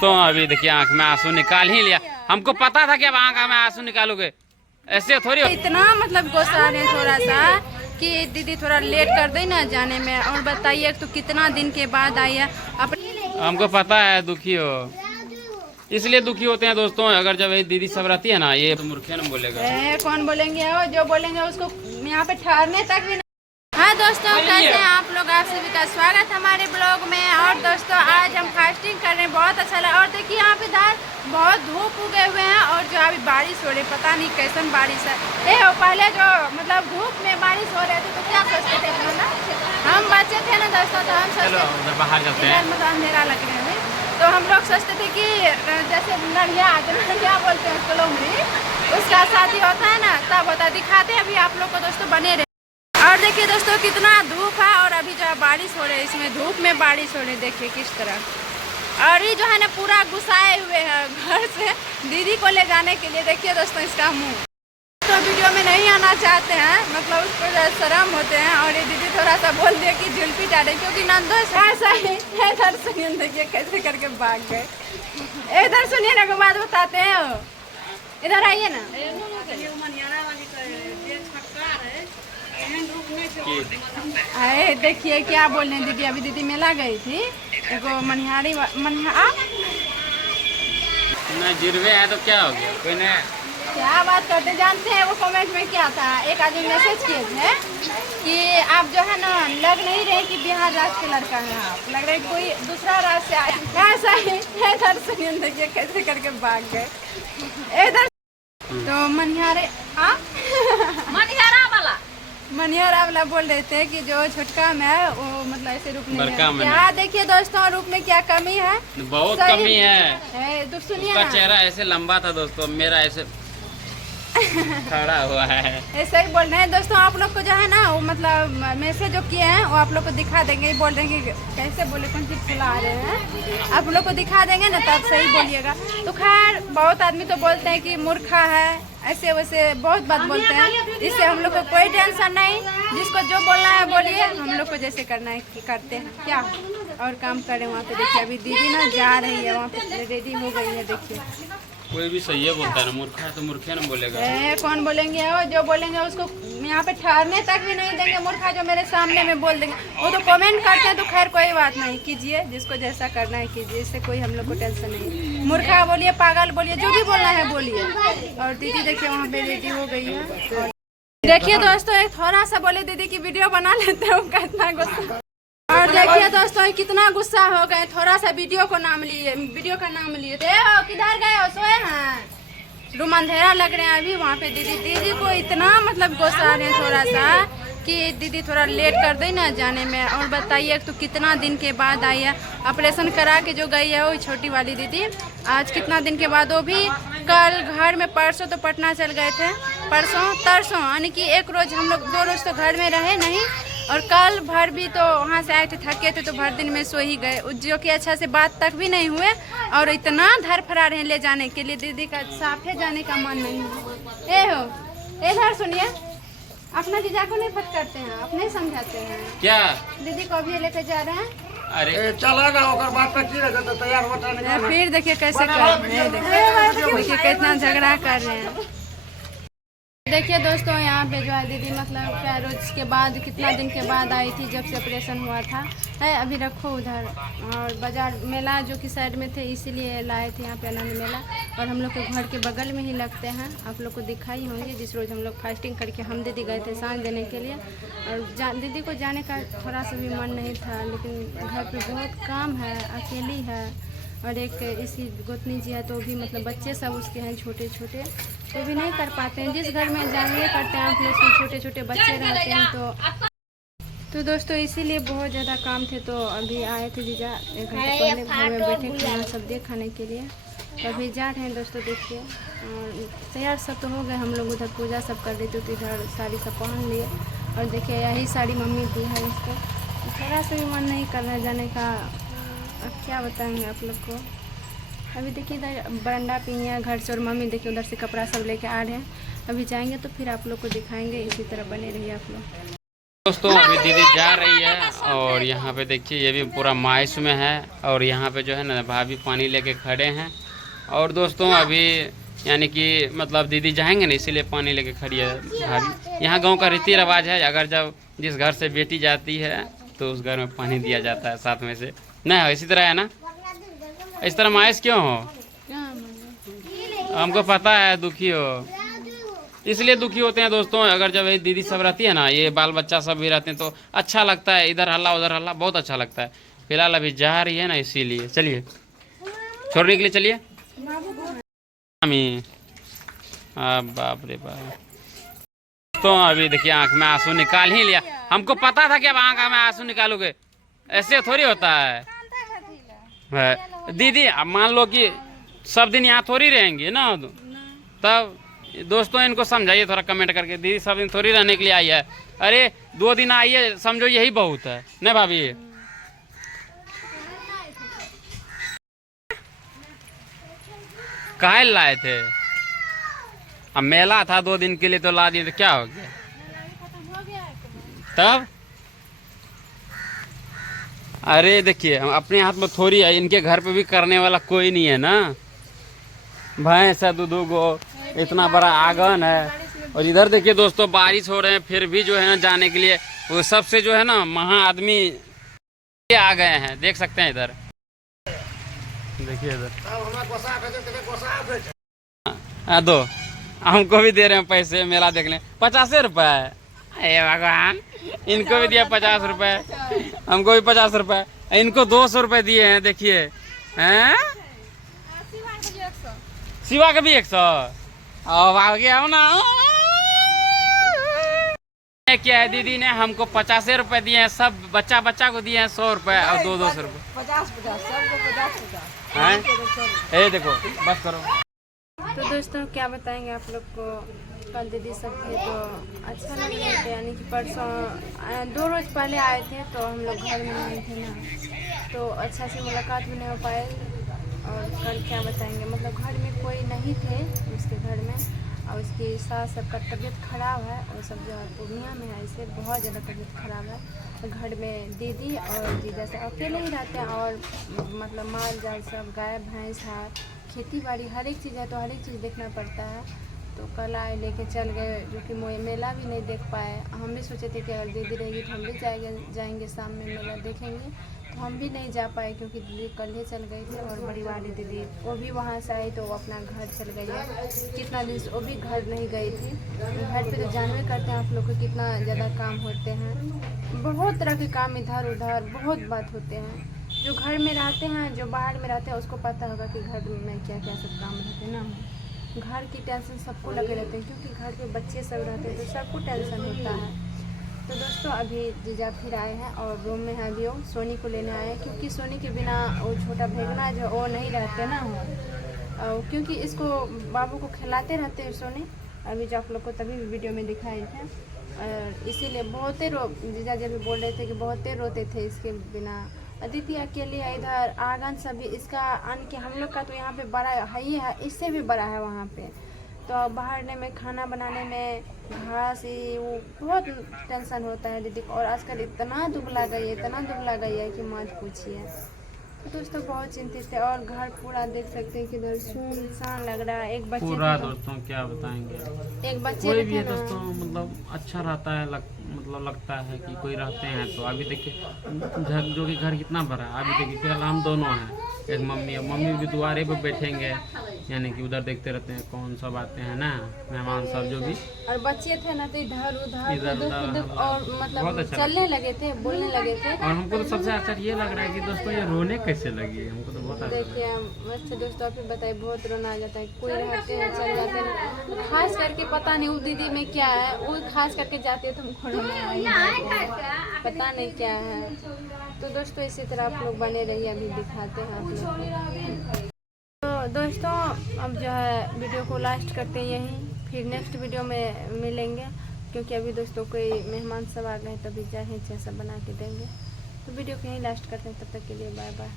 तो अभी देखिए आंख में आंसू निकाल ही लिया। हमको पता था कि अब आंख में आंसू निकालोगे, ऐसे थोड़ी। इतना मतलब गुस्सा है थोड़ा सा कि दीदी थोड़ा लेट कर दे ना जाने में। और बताइए तो कितना दिन के बाद आई है। हमको पता है दुखी हो, इसलिए दुखी होते हैं दोस्तों। अगर जब दीदी सब रहती है ना, ये तो मूर्खे न बोलेगा। कौन बोलेंगे, जो बोलेंगे उसको यहाँ पे ठहरने तक भी। हाँ दोस्तों, कैसे हैं आप लोग? आप सभी का स्वागत हमारे ब्लॉग में। और दोस्तों आज हम फास्टिंग कर रहे हैं, बहुत अच्छा लगा। और देखिए यहाँ पे दार बहुत धूप उगे हुए हैं और जो अभी बारिश हो रही, पता नहीं कैसन बारिश है। ये पहले जो मतलब धूप में बारिश हो रही थी तो क्या सोचते थे ना, हम बच्चे थे ना दोस्तों, तो हम सोचते बाहर चलते हैं, मतलब अंधेरा लग रहे हैं तो हम लोग सोचते थे कि जैसे नरिया क्या बोलते हैं उसको, लोमड़ी, उसका शादी होता है ना तब होता है। दिखाते हैं अभी आप लोग को दोस्तों, बने रहे। और देखिए दोस्तों कितना धूप है और अभी जो बारिश हो रही है, इसमें धूप में बारिश हो रही है, देखिए किस तरह। और ये जो है ना पूरा गुस्साए हुए हैं घर से दीदी को ले जाने के लिए। देखिए दोस्तों इसका मुंह। तो वीडियो में नहीं आना चाहते हैं, मतलब उसको शर्म होते हैं। और ये दीदी थोड़ा सा बोल दिया कि जुल्फी डाले, क्योंकि नंदो ऐसा ही। इधर सुनिए, देखिए कैसे करके भाग गए। इधर सुनिए ना, को बात बताते हैं, इधर आइए ना। अरे देखिए क्या बोल रहे हैं दीदी। अभी दीदी मेला गई थी, एगो मनिहारी जिरवे है तो क्या हो गया, कोई ना क्या बात करते जानते हैं। वो कमेंट में क्या था, एक आदमी मैसेज किए थे कि आप जो है ना लग नहीं रहे कि बिहार राज्य के लड़का है, आप लग रहे कोई दूसरा राज्य से आया। ऐसा ही इधर सुनिए, देखिए कैसे करके भाग गए। इधर तो मनिहारे मनिहारा वाला बोल रहे थे कि जो छोटका में है वो मतलब ऐसे रुक नहीं है। क्या देखिए दोस्तों, रूप में क्या कमी है, बहुत कमी है। तो सुनिए उसका चेहरा ऐसे लंबा था दोस्तों, मेरा ऐसे खड़ा हुआ है। ऐसे ही बोल रहे हैं दोस्तों। आप लोग को जो है ना वो मतलब मैसेज जो किए हैं वो आप लोग को दिखा देंगे। बोल रहे हैं कि कैसे बोले, कौन चीज फुला रहे हैं, आप लोग को दिखा देंगे ना तब सही बोलिएगा। तो खैर बहुत आदमी तो बोलते हैं कि मूर्खा है, ऐसे वैसे बहुत बात बोलते हैं। इससे हम लोग को कोई टेंशन नहीं, जिसको जो बोलना है बोलिए, हम लोग को जैसे करना है कि करते हैं क्या और काम करें। वहाँ पे देखिए अभी दीदी ना जा रही है, वहाँ पे रेडी हो गई है। देखिए कोई भी सही है बोलता है ना, मूर्खा है तो मूर्खे न बोलेगा। कौन बोलेंगे, जो बोलेंगे उसको यहाँ पे ठहरने तक भी नहीं देंगे। मूर्खा जो मेरे सामने में बोल देंगे, वो तो कमेंट करते हैं। तो खैर कोई बात नहीं, कीजिए, जिसको जैसा करना है कीजिए, इससे कोई हम लोग को टेंशन नहीं। मूर्खा बोलिए, पागल बोलिए, जो भी बोलना है बोलिए। और दीदी देखिए वहाँ पे रेडी हो गई है। देखिए दोस्तों एक थोड़ा सा बोले दीदी की वीडियो बना लेते हैं, कितना गुस्सा। और देखिए दोस्तों कितना गुस्सा हो गए, थोड़ा सा वीडियो का नाम लिए। किधर गए हो, सोए हैं? रूम अंधेरा लग रहे हैं अभी। वहाँ पे दीदी को इतना मतलब गुस्सा आ रहे हैं थोड़ा सा कि दीदी थोड़ा लेट कर दे ना जाने में। और बताइए तो कितना दिन के बाद आई है, ऑपरेशन करा के जो गई है वो छोटी वाली दीदी। आज कितना दिन के बाद, वो भी कल घर में, परसों तो पटना चल गए थे, तरसों यानी कि एक रोज हम लोग, 2 रोज तो घर में रहे नहीं। और कल भर भी तो वहाँ से आए थे, थके थे तो भर दिन में सो ही गए, जो कि अच्छा से बात तक भी नहीं हुए। और इतना धर फरा रहे ले जाने के लिए, दीदी का साफे जाने का मन नहीं है। इधर सुनिए, अपना जीजा को नहीं पता करते हैं, आप नहीं समझाते हैं क्या? दीदी को अभी लेके जा रहे हैं। अरे चला ना होकर बात कर तैयार होता। फिर देखिए कैसे कर रहे हैं, देखिए कितना झगड़ा कर रहे हैं। देखिए दोस्तों यहाँ पे जो है दीदी मतलब क्या रोज के बाद, कितना दिन के बाद आई थी, जब से ऑपरेशन हुआ था। अभी रखो उधर। और बाजार मेला जो कि साइड में थे, इसीलिए लाए थे यहाँ पे आनंद मेला। और हम लोग के घर के बगल में ही लगते हैं, आप लोग को दिखाई होंगे। जिस रोज़ हम लोग फास्टिंग करके हम दीदी गए थे सांग देने के लिए। और दीदी को जाने का थोड़ा सा भी मन नहीं था, लेकिन घर पर बहुत काम है, अकेली है। और एक इसी गोतनी जी है तो भी मतलब बच्चे सब उसके हैं छोटे छोटे, तो भी नहीं कर पाते हैं। जिस घर में जानवे करते हैं आप लोग के छोटे छोटे बच्चे रहते हैं। तो दोस्तों इसीलिए बहुत ज़्यादा काम थे, तो अभी आए थे जीजा 1 घंटे पहले घर में बैठे खाना सब दे खाने के लिए। तो अभी जा रहे हैं दोस्तों। देखिए तैयार सब तो हो गए, हम लोग उधर पूजा सब कर रहे थे तो इधर साड़ी सब पहन लिए। और देखिए यही साड़ी मम्मी दी है इसको, थोड़ा सा भी मन नहीं कर रहा जाने का। अब क्या बताएंगे आप लोग को। अभी देखिए इधर बरंडा पे ही है घर से, और मम्मी देखिए उधर से कपड़ा सब लेके आ रहे हैं। अभी जाएंगे तो फिर आप लोग को दिखाएंगे, इसी तरह बने रहिए आप लोग। दोस्तों अभी दीदी जा रही है और यहाँ पे देखिए ये भी पूरा माइस में है और यहाँ पे जो है ना भाभी पानी लेके खड़े हैं। और दोस्तों अभी यानी कि मतलब दीदी जाएंगे ना इसीलिए पानी लेके खड़ी है भाभी। यहाँ गांव का रीति रिवाज है, अगर जब जिस घर से बेटी जाती है तो उस घर में पानी दिया जाता है साथ में से, नहीं इसी तरह है ना। इस तरह माइस क्यों हो? हमको पता है दुखी हो, इसलिए दुखी होते हैं दोस्तों। अगर जब ये दीदी सब रहती है ना, ये बाल बच्चा सब भी रहते हैं तो अच्छा लगता है, इधर हल्ला उधर हल्ला बहुत अच्छा लगता है। फिलहाल अभी जा रही है ना इसीलिए, चलिए छोड़ने के लिए चलिए। बाप रे बाप, तो अभी देखिए आंख में आंसू निकाल ही लिया। हमको पता था कि अब आंख में आंसू निकालोगे, ऐसे थोड़ी होता है दीदी। अब मान लो कि सब दिन यहाँ थोड़ी रहेंगी ना, तब दोस्तों इनको समझाइए थोड़ा कमेंट करके, दीदी सब दिन थोड़ी रहने के लिए आई है। अरे 2 दिन आई है समझो यही बहुत है ना भाभी। काहे लाए थे? अब मेला था 2 दिन के लिए तो ला दिए तो क्या हो गया तब? अरे देखिए अपने हाथ में थोड़ी है, इनके घर पे भी करने वाला कोई नहीं है ना। भैंस है 2 गो, इतना बड़ा आंगन है। और इधर देखिए दोस्तों बारिश हो रहे हैं फिर भी जो है ना जाने के लिए वो सबसे जो है ना महा आदमी आ गए हैं, देख सकते हैं इधर देखिए इधर। दो हमको भी दे रहे हैं पैसे मेला देखने, 50 रुपए। हे भगवान, इनको भी दिया 50 रुपए, हमको भी 50 रुपए, इनको 200 रुपए दिए हैं। देखिए हैं, शिवा का भी 100। अब आ गया ना। क्या है दीदी ने हमको 50 रुपए दिए हैं, सब बच्चा बच्चा को दिए हैं 100 रुपए और 200 रुपए। 50 सबको 50 हैं? ये देखो बस करो। तो दोस्तों क्या बताएंगे आप लोग को, कल दीदी सब थे तो अच्छा लग रहा था। यानी कि परसों 2 रोज पहले आए थे तो हम लोग घर में नहीं थे ना, तो अच्छा से मुलाकात भी नहीं हो पाए। और कल क्या बताएंगे, मतलब घर में कोई नहीं थे उसके घर में, और उसकी सास सबका तबीयत ख़राब है और सब जो पूर्णिया में है, इससे बहुत ज़्यादा तबीयत ख़राब है। तो घर में दीदी और जीजा से अकेले ही रहते हैं, और मतलब माल जाल सब गाय भैंस है, खेती बाड़ी हर एक चीज़ है, तो हर एक चीज़ देखना पड़ता है। तो कल आए लेके चल गए, जो कि मेला भी नहीं देख पाए। हम भी सोचे थे कि अगर दीदी रहेगी तो हम भी जाएंगे शाम में मेला देखेंगे, तो हम भी नहीं जा पाए क्योंकि दीदी कल ही चल गई थी। और बड़ी वाली दीदी वो भी वहाँ से आई तो वो अपना घर चल गई है। कितना दिन से वो भी घर नहीं गई थी। घर पे तो जानवे करते हैं आप लोग को कितना ज़्यादा काम होते हैं, बहुत तरह के काम इधर उधर बहुत बात होते हैं। जो घर में रहते हैं, जो बाहर में रहते हैं उसको पता होगा कि घर में क्या क्या सब काम रहते हैं ना। घर की टेंशन सबको लगे रहते हैं क्योंकि घर पे बच्चे सब रहते हैं तो सबको टेंशन होता है। तो दोस्तों अभी जीजा फिर आए हैं और रूम में है अभी वो सोनी को लेने आए हैं, क्योंकि सोनी के बिना वो छोटा भेगना जो वो नहीं रहते ना हो, क्योंकि इसको बाबू को खिलाते रहते हैं सोनी। अभी जो आप लोग को तभी वीडियो में दिखाए थे, इसीलिए बहुत जीजा जब भी बोल रहे थे कि बहुत रोते थे इसके बिना। अदिति अकेले है इधर, आंगन सभी इसका अन के हम लोग का तो यहाँ पे बड़ा है ही है, इससे भी बड़ा है वहाँ पे। तो बाहरने में खाना बनाने में घास ये वो बहुत टेंशन होता है दीदी को। और आजकल इतना दुबला गई है, इतना दुबला गई है कि मत पूछिए। तो दोस्तों बहुत चिंतित है। और घर पूरा देख सकते हैं कि इधर सुनसान लग रहा है। एक बच्चे पूरा दोस्तों क्या बताएंगे, एक बच्चे कोई भी है दोस्तों मतलब अच्छा रहता है, मतलब लगता है कि कोई रहते हैं। तो अभी देखिए जो कि घर कितना बड़ा है, अभी देखिए फिलहाल हम दोनों हैं, एक मम्मी भी द्वारे पे बैठेंगे, यानी कि उधर देखते रहते हैं कौन सब आते हैं ना मेहमान सब जो भी। और बच्चे थे ना तो इधर उधर और मतलब चलने लगे थे, बोलने लगे थे। और हमको तो सबसे अच्छा ये लग रहा है कि दोस्तों ये रोने कैसे लगी, हमको तो बहुत अच्छा। देखिए अच्छा दोस्तों आप बताइए, बहुत रोना आ जाता है। कोई रहते हैं चल जाते हैं, खास करके पता नहीं वो दीदी में क्या है, वो खास करके जाते हैं तो हमको रोना पता नहीं क्या है। तो दोस्तों इसी तरह आप लोग बने रहिए, अभी दिखाते हैं आप लोग। तो दोस्तों अब जो है वीडियो को लास्ट करते हैं यहीं, फिर नेक्स्ट वीडियो में मिलेंगे, क्योंकि अभी दोस्तों कोई मेहमान सब आ गए हैं तभी चाहे अच्छा सा बना के देंगे। तो वीडियो को यहीं लास्ट करते हैं, तब तक के लिए बाय बाय।